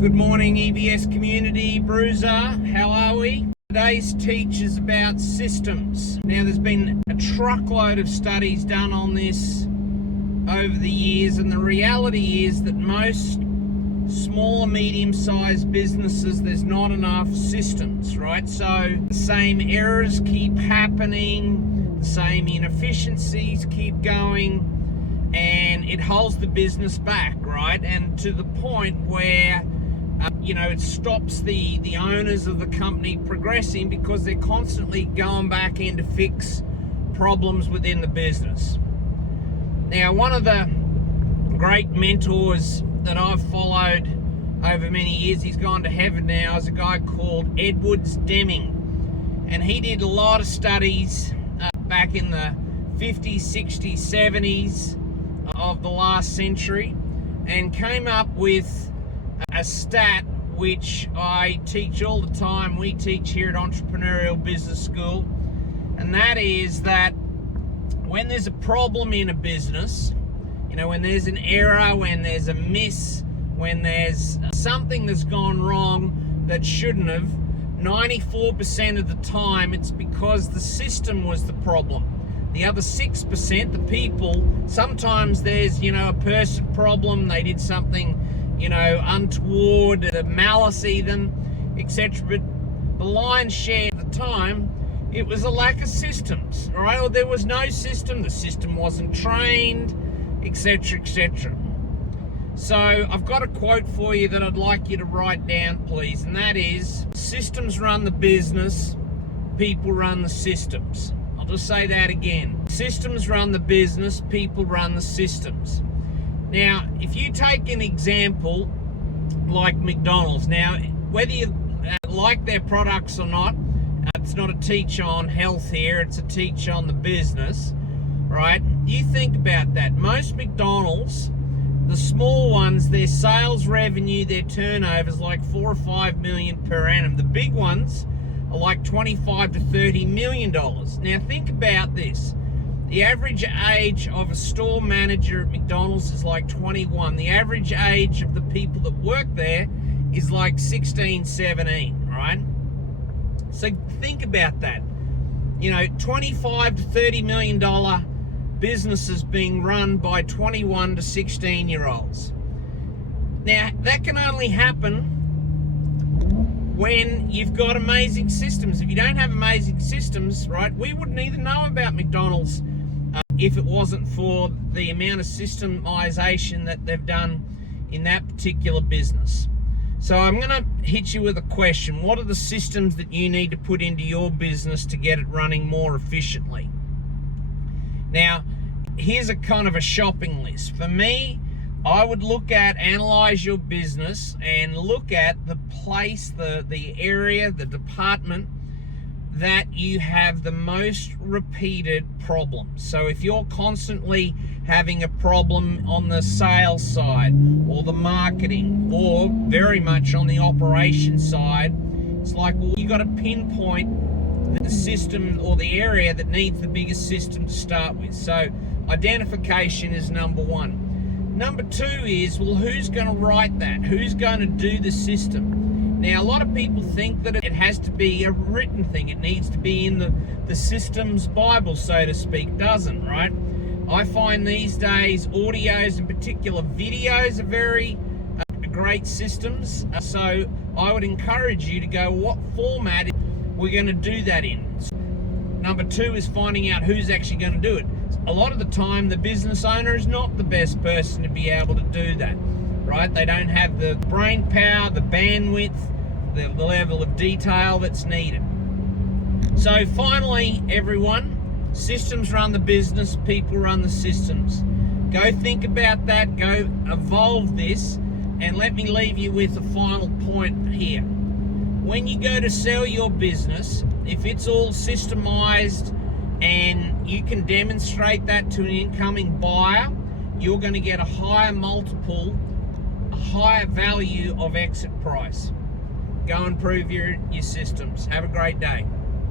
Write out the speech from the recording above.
Good morning, EBS community, Bruiser. How are we? Today's teach is about systems. Now, there's been a truckload of studies done on this over the years, and the reality is that most small or medium-sized businesses, there's not enough systems, right? So the same errors keep happening, the same inefficiencies keep going, and it holds the business back, right? And to the point where it stops the owners of the company progressing because they're constantly going back in to fix problems within the business. Now, one of the great mentors that I've followed over many years, he's gone to heaven now, is a guy called Edwards Deming. And he did a lot of studies back in the 50s, 60s, 70s of the last century, and came up with a stat which I teach all the time. We teach here at Entrepreneurial Business School, and that is that when there's a problem in a business, when there's an error, when there's a miss, when there's something that's gone wrong that shouldn't have, 94% of the time it's because the system was the problem. The other 6%, the people, sometimes there's, a person problem, they did something untoward, the malice even, etc. But the lion's share of the time, it was a lack of systems, all right? Or there was no system, the system wasn't trained, etc., etc. So I've got a quote for you that I'd like you to write down, please, and that is, systems run the business, people run the systems. I'll just say that again. Systems run the business, people run the systems. Now, if you take an example like McDonald's, now, whether you like their products or not, it's not a teach on health here, it's a teach on the business, right? You think about that. Most McDonald's, the small ones, their sales revenue, their turnover is like 4 or 5 million per annum. The big ones are like 25 to 30 million dollars. Now, think about this. The average age of a store manager at McDonald's is like 21. The average age of the people that work there is like 16, 17, right? So think about that. 25 to 30 million dollar businesses being run by 21 to 16-year-olds. Now, that can only happen when you've got amazing systems. If you don't have amazing systems, right, we wouldn't even know about McDonald's if it wasn't for the amount of systemization that they've done in that particular business. So I'm going to hit you with a question. What are the systems that you need to put into your business to get it running more efficiently? Now, here's a kind of a shopping list. For me, I would analyze your business and look at the place, the area, the department that you have the most repeated problems. So if you're constantly having a problem on the sales side or the marketing or very much on the operations side, it's like, well, you got to pinpoint the system or the area that needs the biggest system to start with. So identification is number one. Number two is, well, who's going to write that? Who's going to do the system? Now, a lot of people think that it has to be a written thing. It needs to be in the system's Bible, so to speak. Doesn't, right? I find these days audios, in particular videos, are very great systems. So I would encourage you to go, what format we're going to do that in. Number two is finding out who's actually going to do it. A lot of the time, the business owner is not the best person to be able to do that, right? They don't have the brain power, the bandwidth, the level of detail that's needed. So finally, everyone, systems run the business, people run the systems. Go think about that, go evolve this, and let me leave you with a final point here. When you go to sell your business, if it's all systemized and you can demonstrate that to an incoming buyer, you're going to get a higher multiple, a higher value of exit price. Go and prove your systems. Have a great day.